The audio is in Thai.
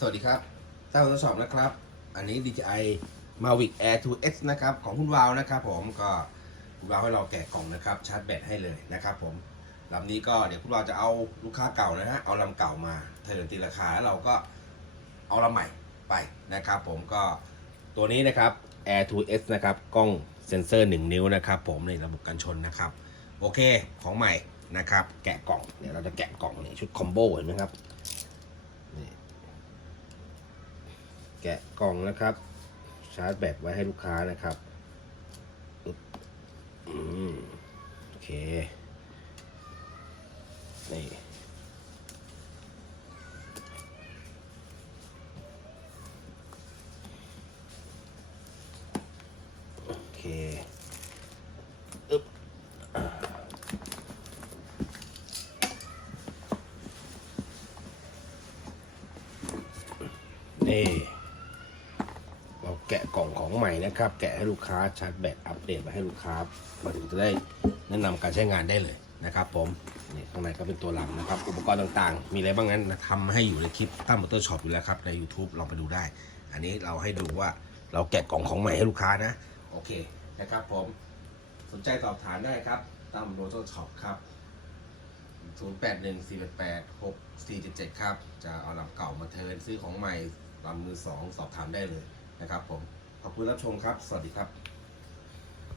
สวัสดีครับท่านผู้ชมนะครับ อันนี้ DJI Mavic Air 2X นะครับ ของคุณวาวนะครับผมก็คุณวาวให้เราแกะกล่องนะครับชาร์จแบตให้เลยนะครับผมลำนี้ก็เดี๋ยวคุณวาวจะเอาลูกค้าเก่านะฮะเอาลำเก่ามาเทิร์นตีราคาแล้วเราก็เอาลำใหม่ไปนะครับ ผมก็ตัวนี้นะครับ Air 2X นะครับกล้องเซ็นเซอร์ 1 นิ้วนะครับผมในระบบกันชนนะครับ โอเคของใหม่นะครับ แกะกล่องเดี๋ยวเราจะแกะกล่องนี่ชุดคอมโบเห็นไหมครับนี่ แกะกล่องนะครับ ชาร์จแบตไว้ให้ลูกค้านะครับอืมโอเค นี่ โอเคอึ๊บนี่ แกะกล่องของใหม่นะครับ แกะให้ลูกค้าชาร์จแบตอัปเดตมาให้ลูกค้ามาถึงจะได้แนะนำการใช้งานได้เลยนะครับผมนี่ข้างในก็เป็นตัวลำนะครับ อุปกรณ์ต่างๆ มีอะไรบ้างนั้นนะทำให้อยู่ในคลิปตั้งมอเตอร์ช็อปอยู่แล้วครับใน YouTube ลองไปดูได้ อันนี้เราให้ดูว่าเราแกะกล่องของใหม่ให้ลูกค้านะ โอเคนะครับผมสนใจสอบถามได้ครับตั้มมอเตอร์ช็อปครับ0814886477 ครับ จะเอาลำเก่ามาเทิร์นซื้อของใหม่ลำมือสองสอบถามได้เลย นะครับผมขอบคุณรับชมครับ สวัสดีครับ